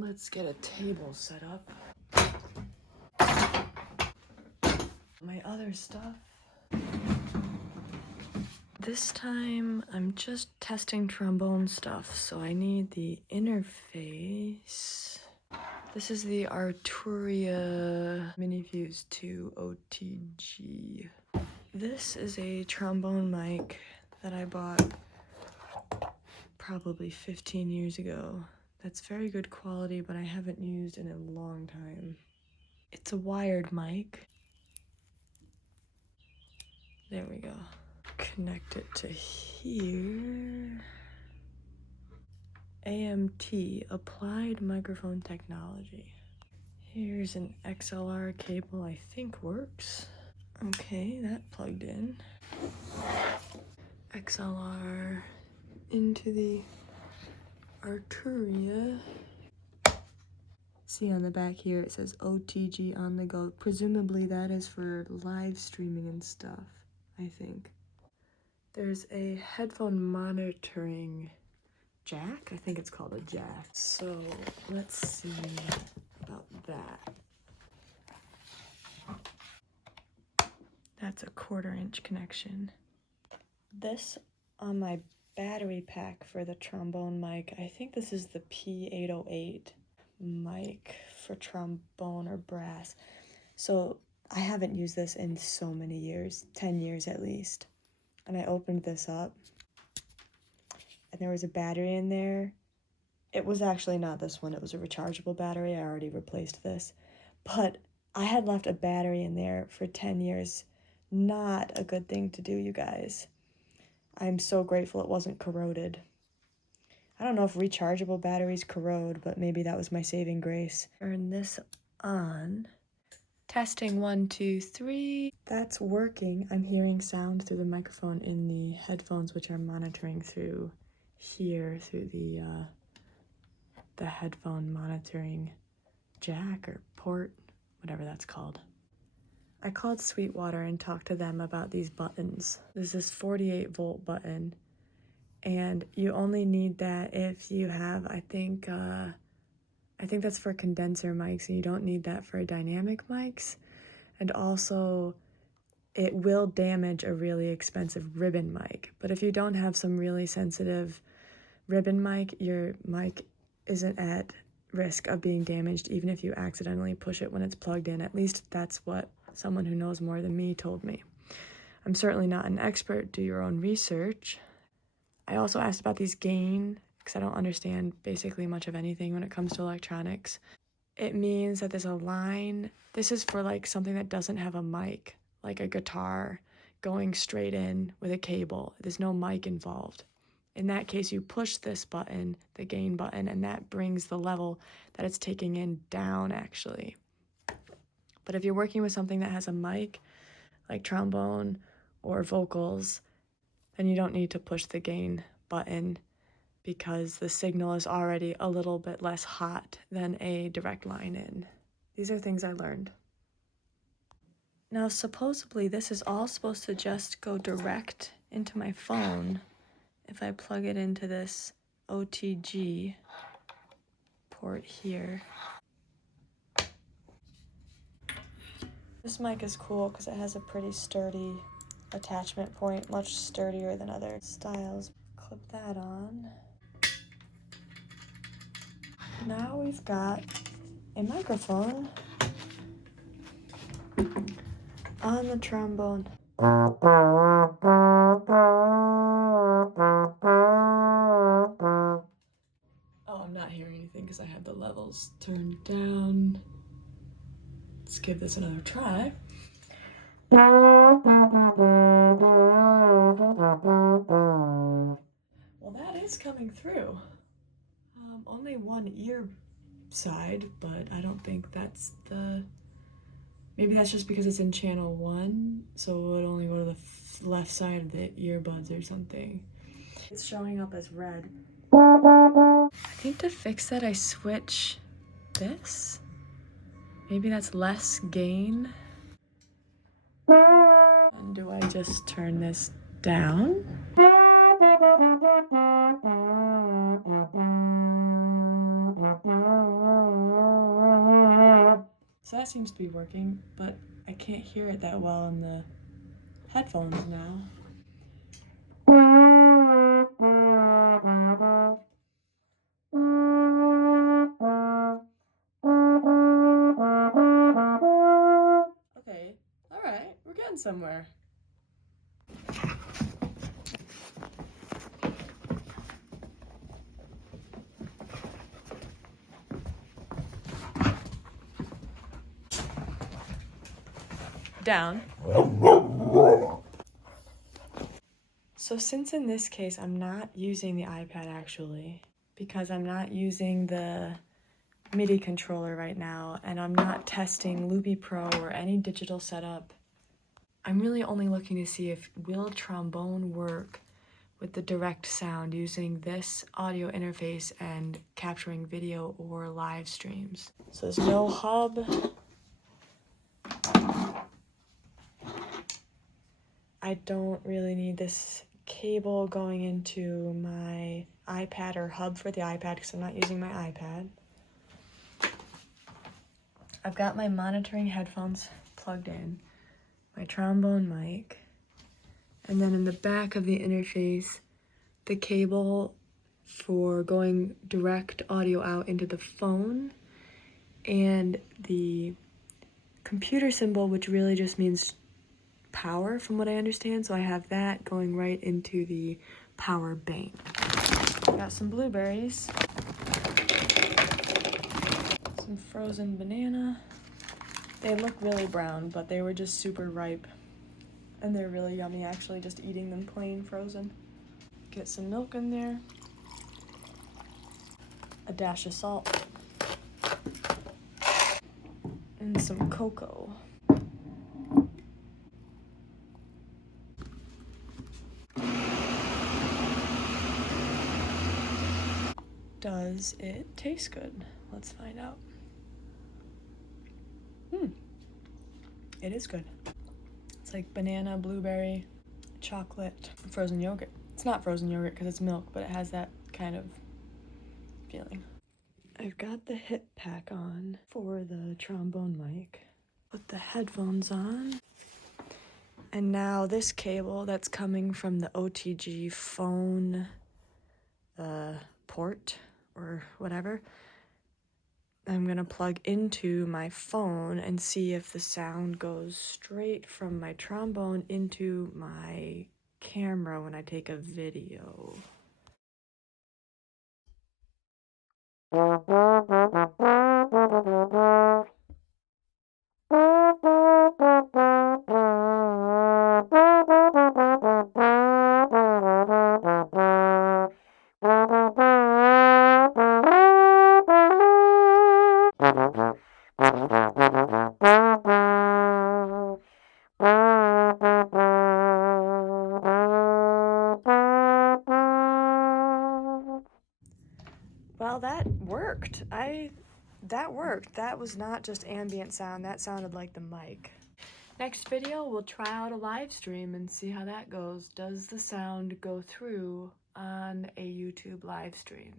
Let's get a table set up. My other stuff. This time I'm just testing trombone stuff, so I need the interface. This is the Arturia MiniFuse 2 OTG. This is a trombone mic that I bought probably 15 years ago. That's very good quality, but I haven't used in a long time. It's a wired mic. There we go. Connect it to here. AMT, Applied Microphone Technology. Here's an XLR cable I think works. Okay, that plugged in. XLR into the Arturia. See on the back here it says OTG on the go. Presumably that is for live streaming and stuff, I think. There's a headphone monitoring jack. I think it's called a jack. So let's see about that. That's a 1/4 inch connection. This on my battery pack for the trombone mic, I think this is the P808 mic for trombone or brass. So I haven't used this in so many years, 10 years at least. And I opened this up and there was a battery in there. It was actually not this one, it was a rechargeable battery. I already replaced this. But I had left a battery in there for 10 years. Not a good thing to do, you guys. I'm so grateful it wasn't corroded. I don't know if rechargeable batteries corrode, but maybe that was my saving grace. Turn this on. Testing 1, 2, 3. That's working. I'm hearing sound through the microphone in the headphones, which are monitoring through here, through the headphone monitoring jack or port, whatever that's called. I called Sweetwater and talked to them about these buttons. There's this 48 volt button, and you only need that if you have, I think that's for condenser mics, and you don't need that for dynamic mics. And also, it will damage a really expensive ribbon mic. But if you don't have some really sensitive ribbon mic, your mic isn't at risk of being damaged even if you accidentally push it when it's plugged in. At least that's what someone who knows more than me told me. I'm certainly not an expert. Do your own research. I also asked about these gain, because I don't understand basically much of anything when it comes to electronics. It means that there's a line. This is for like something that doesn't have a mic, like a guitar going straight in with a cable. There's no mic involved. In that case, you push this button, the gain button, and that brings the level that it's taking in down, actually. But if you're working with something that has a mic, like trombone or vocals, then you don't need to push the gain button because the signal is already a little bit less hot than a direct line in. These are things I learned. Now, supposedly, this is all supposed to just go direct into my phone if I plug it into this OTG port here. This mic is cool because it has a pretty sturdy attachment point, much sturdier than other styles. Clip that on. Now we've got a microphone on the trombone. Oh, I'm not hearing anything because I have the levels turned down. Let's give this another try. Well, that is coming through. Only one ear side, but I don't think that's the... Maybe that's just because it's in channel 1, so it would only go to the left side of the earbuds or something. It's showing up as red. I think to fix that, I switch this. Maybe that's less gain. And do I just turn this down? So that seems to be working, but I can't hear it that well in the headphones now. Okay, all right, we're getting somewhere. Down. So since in this case I'm not using the iPad actually, because I'm not using the MIDI controller right now, and I'm not testing Loopy Pro or any digital setup, I'm really only looking to see if will trombone work with the direct sound using this audio interface and capturing video or live streams. So there's no hub. I don't really need this cable going into my iPad or hub for the iPad because I'm not using my iPad. I've got my monitoring headphones plugged in, my trombone mic, and then in the back of the interface, the cable for going direct audio out into the phone, and the computer symbol, which really just means power from what I understand. So I have that going right into the power bank. Got some blueberries, some frozen banana. They look really brown, but they were just super ripe. And they're really yummy, actually, just eating them plain frozen. Get some milk in there. A dash of salt. And some cocoa. Does it taste good? Let's find out. It is good. It's like banana, blueberry, chocolate, frozen yogurt. It's not frozen yogurt because it's milk, but it has that kind of feeling. I've got the hip pack on for the trombone mic. Put the headphones on. And now this cable that's coming from the OTG phone port or whatever, I'm gonna plug into my phone and see if the sound goes straight from my trombone into my camera when I take a video. Well, that worked. That worked. That was not just ambient sound. That sounded like the mic. Next video, we'll try out a live stream and see how that goes. Does the sound go through on a YouTube live stream?